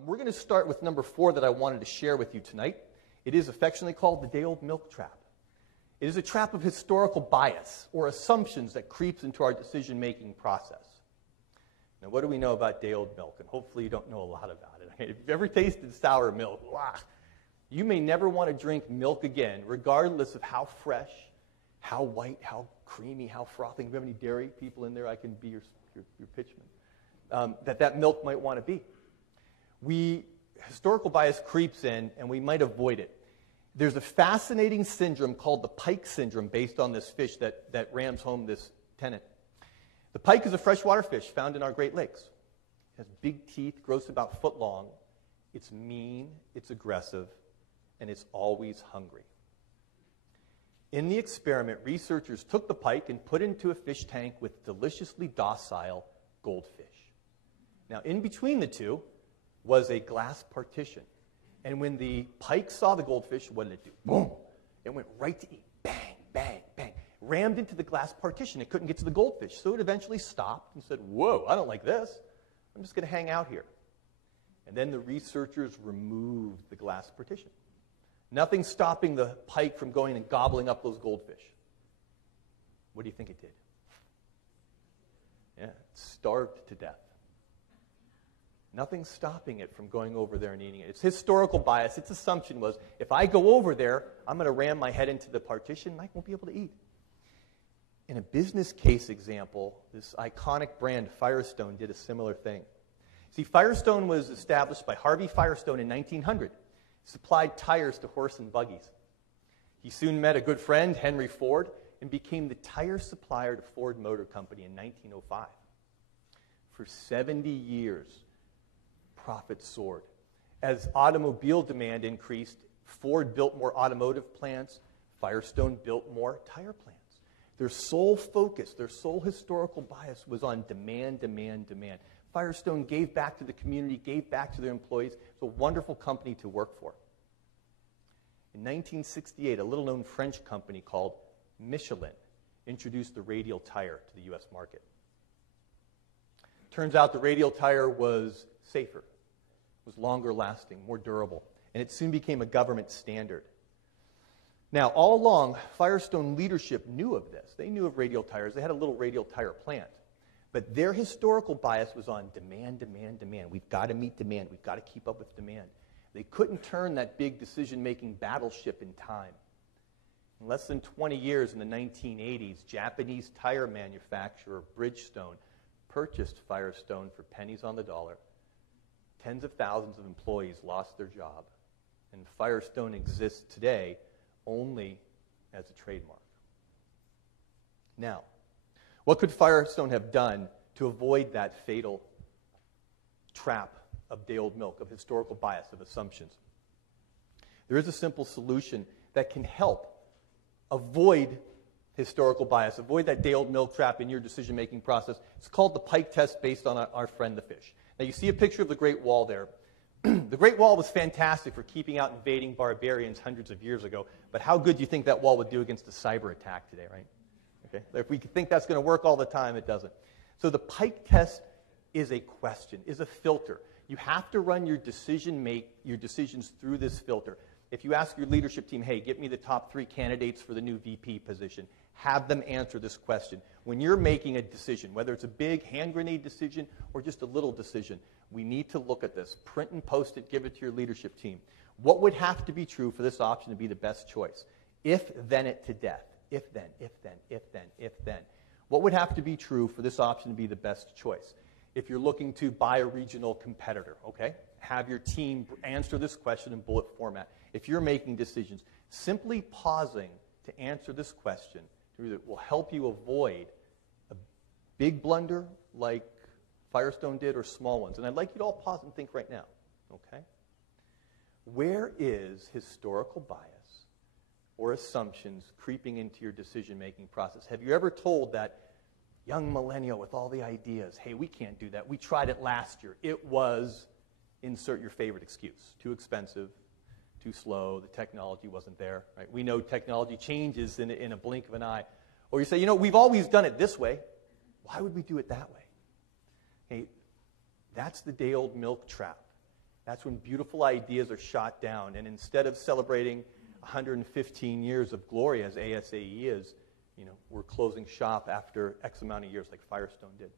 We're going to start with number 4 that I wanted to share with you tonight. It is affectionately called the day-old milk trap. It is a trap of historical bias or assumptions that creeps into our decision-making process. Now, what do we know about day-old milk? And hopefully you don't know a lot about it. If you've ever tasted sour milk, you may never want to drink milk again, regardless of how fresh, how white, how creamy, how frothing. If you have any dairy people in there, I can be your pitchman. That milk might want to be. Historical bias creeps in, and we might avoid it. There's a fascinating syndrome called the pike syndrome based on this fish that rams home this tenet. The pike is a freshwater fish found in our Great Lakes. It has big teeth, grows to about a foot long. It's mean, it's aggressive, and it's always hungry. In the experiment, researchers took the pike and put it into a fish tank with deliciously docile goldfish. Now, in between the two was a glass partition. And when the pike saw the goldfish, what did it do? Boom! It went right to eat. Bang, bang, bang. Rammed into the glass partition. It couldn't get to the goldfish. So it eventually stopped and said, whoa, I don't like this. I'm just going to hang out here. And then the researchers removed the glass partition. Nothing stopping the pike from going and gobbling up those goldfish. What do you think it did? Yeah, it starved to death. Nothing stopping it from going over there and eating it. Its historical bias, its assumption was, if I go over there, I'm going to ram my head into the partition and I won't be able to eat. In a business case example, this iconic brand, Firestone, did a similar thing. See, Firestone was established by Harvey Firestone in 1900. He supplied tires to horse and buggies. He soon met a good friend, Henry Ford, and became the tire supplier to Ford Motor Company in 1905. For 70 years, profit soared. As automobile demand increased, Ford built more automotive plants, Firestone built more tire plants. Their sole focus, their sole historical bias was on demand, demand, demand. Firestone gave back to the community, gave back to their employees. It's a wonderful company to work for. In 1968, a little-known French company called Michelin introduced the radial tire to the U.S. market. Turns out the radial tire was safer, was longer lasting, more durable, and it soon became a government standard. Now, all along, Firestone leadership knew of this. They knew of radial tires. They had a little radial tire plant. But their historical bias was on demand, demand, demand. We've got to meet demand. We've got to keep up with demand. They couldn't turn that big decision-making battleship in time. In less than 20 years, in the 1980s, Japanese tire manufacturer Bridgestone purchased Firestone for pennies on the dollar. Tens of thousands of employees lost their job, and Firestone exists today only as a trademark. Now, what could Firestone have done to avoid that fatal trap of day-old milk, of historical bias, of assumptions? There is a simple solution that can help avoid historical bias, avoid that day-old milk trap in your decision-making process. It's called the pike test based on our friend the fish. Now, you see a picture of the Great Wall there. The Great Wall was fantastic for keeping out invading barbarians hundreds of years ago, but how good do you think that wall would do against a cyber attack today, right? Okay? If we think that's going to work all the time, it doesn't. So the pike test is a question, is a filter. You have to run your decisions through this filter. If you ask your leadership team, hey, get me the top 3 candidates for the new VP position, have them answer this question. When you're making a decision, whether it's a big hand grenade decision or just a little decision, we need to look at this. Print and post it, give it to your leadership team. What would have to be true for this option to be the best choice? If, then it to death. If, then, if, then, if, then, if, then. What would have to be true for this option to be the best choice? If you're looking to buy a regional competitor, okay? Have your team answer this question in bullet format. If you're making decisions, simply pausing to answer this question will help you avoid a big blunder like Firestone did or small ones. And I'd like you to all pause and think right now, okay? Where is historical bias or assumptions creeping into your decision-making process? Have you ever told that young millennial with all the ideas, hey, we can't do that. We tried it last year. It was, insert your favorite excuse. Too expensive, too slow, the technology wasn't there. Right? We know technology changes in a blink of an eye. Or you say, we've always done it this way. Why would we do it that way? Hey, that's the day-old milk trap. That's when beautiful ideas are shot down. And instead of celebrating 115 years of glory, as ASAE is, we're closing shop after X amount of years, like Firestone did.